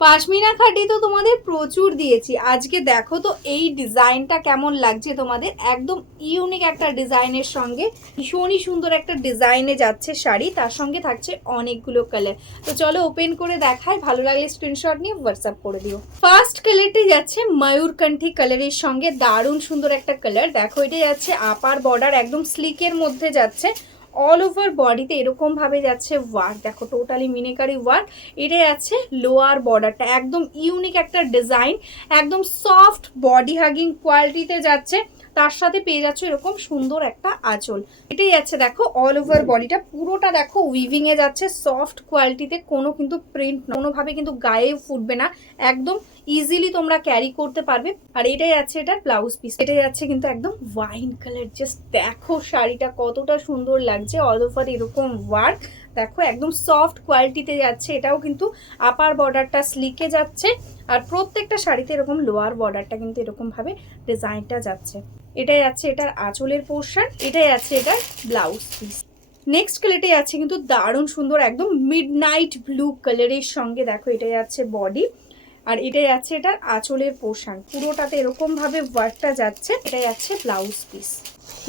পাশমিনা খাটি তো তোমাদের প্রচুর দিয়েছি, আজকে দেখো তো এই ডিজাইনটা কেমন লাগছে তোমাদের। একদম ইউনিক একটা ডিজাইনের সঙ্গে ভীষণই সুন্দর একটা ডিজাইনে যাচ্ছে শাড়ি, তার সঙ্গে থাকছে অনেকগুলো কালার। তো চলো ওপেন করে দেখাই, ভালো লাগলে স্ক্রিনশট নিয়ে হোয়াটসঅ্যাপ করে দিও। ফার্স্ট কালারটি যাচ্ছে ময়ূরকণ্ঠী কালারের সঙ্গে, দারুণ সুন্দর একটা কালার। দেখো এটা যাচ্ছে আপার বর্ডার, একদম স্লিকের মধ্যে যাচ্ছে, অল ওভার বডিতে এরকম ভাবে যাচ্ছে ওয়ার্ক। দেখো টোটালি মিনেকারি ওয়ার্ক। এটা যাচ্ছে লোয়ার বর্ডারটা, একদম ইউনিক একটা ডিজাইন, একদম সফট বডি হাগিং কোয়ালিটিতে যাচ্ছে। তার সাথে পেয়ে যাচ্ছে এরকম সুন্দর একটা আঁচল। এটাই যাচ্ছে দেখো অল ওভার বডিটা পুরোটা দেখো উইভিং এ যাচ্ছে, সফট কোয়ালিটিতে, কোনো কিন্তু প্রিন্ট কোনোভাবে কিন্তু গায়ে ফুটবে না, একদম ইজিলি তোমরা ক্যারি করতে পারবে। আর এটাই আছে এটার ব্লাউজ পিস, এটাই যাচ্ছে কিন্তু একদম ওয়াইন কালার। জাস্ট দেখো শাড়িটা কতটা সুন্দর লাগছে, অল ওভার এরকম ওয়ার্ক। দেখো একদম সফট কোয়ালিটিতে যাচ্ছে, এটাও কিন্তু আপার বর্ডারটা স্লিকে যাচ্ছে, আর প্রত্যেকটা শাড়িতে এরকম লোয়ার বর্ডারটা কিন্তু এরকম ভাবে ডিজাইনটা যাচ্ছে। এটাই আছে এটার আঁচলের পোর্শন, এটাই আছে এটার ব্লাউজ পিস। নেক্সট কালারটি আছে কিন্তু দারুণ সুন্দর, একদম মিডনাইট ব্লু কালারের সঙ্গে। দেখো এটাই আছে বডি, আর এটাই আছে এটার আঁচলের পোর্শন, পুরোটাতে এরকম ভাবে ওয়ার্কটা যাচ্ছে। এটাই আছে ব্লাউজ পিস।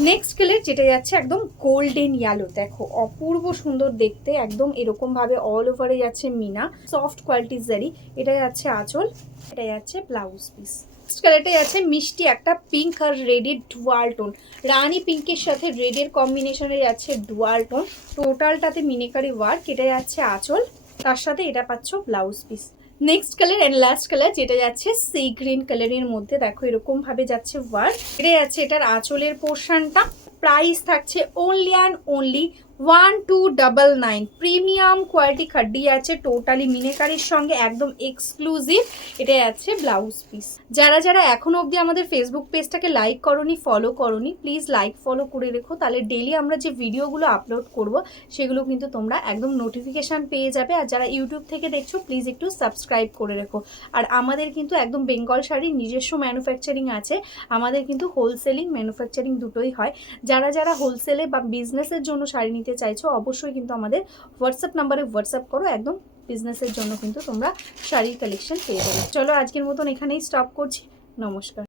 নেক্সট কালার যেটা যাচ্ছে একদম গোল্ডেন ইয়েলো, দেখো অপূর্ব সুন্দর দেখতে, একদম এরকম ভাবে অল ওভারে যাচ্ছে মিনা, সফট কোয়ালিটির জারি। এটাই আছে আঁচল, এটাই আছে ব্লাউজ পিস। নেক্সট কালারটাই আছে মিষ্টি একটা পিঙ্ক আর রেডের ডুয়াল টোন, রানী পিঙ্কের সাথে রেডের কম্বিনেশনে যাচ্ছে ডুয়াল টোন, টোটালটাতে মিনেকারি ওয়ার্ক। এটাই আছে আঁচল, তার সাথে এটা পাচ্ছ blouse piece. Next colour and last colour যেটা যাচ্ছে সি গ্রিন কালারের মধ্যে, দেখো এরকম ভাবে যাচ্ছে ওয়ার্ক। এটাই আছে এটার আঁচলের পোর্শনটা। প্রাইস থাকছে only and only 1299। Premium quality খাড্ডি আছে, টোটালি মিনেকারির সঙ্গে, একদম এক্সক্লুসিভ। এটাই আছে ব্লাউজ পিস। যারা যারা এখনো অবধি আমাদের ফেসবুক পেজটাকে লাইক করনি, ফলো করনি, প্লিজ লাইক ফলো করে রেখো, তাহলে ডেলি আমরা যে ভিডিওগুলো আপলোড করব সেগুলো কিন্তু তোমরা একদম নোটিফিকেশান পেয়ে যাবে। আর যারা ইউটিউব থেকে দেখছো প্লিজ একটু সাবস্ক্রাইব করে রেখো। আর আমাদের কিন্তু একদম বেঙ্গল শাড়ির নিজস্ব ম্যানুফ্যাকচারিং আছে, আমাদের কিন্তু হোলসেলিং ম্যানুফ্যাকচারিং দুটোই হয়। যারা যারা হোলসেলে বা বিজনেসের জন্য শাড়ি নিতে চাইছো অবশ্যই কিন্তু আমাদের হোয়াটসঅ্যাপ নাম্বারে হোয়াটসঅ্যাপ করো, একদম বিজনেসের জন্য কিন্তু তোমরা শাড়ির কালেকশন পেয়ে যাবে। চলো আজকের মতন এখানেই স্টপ করছি, নমস্কার।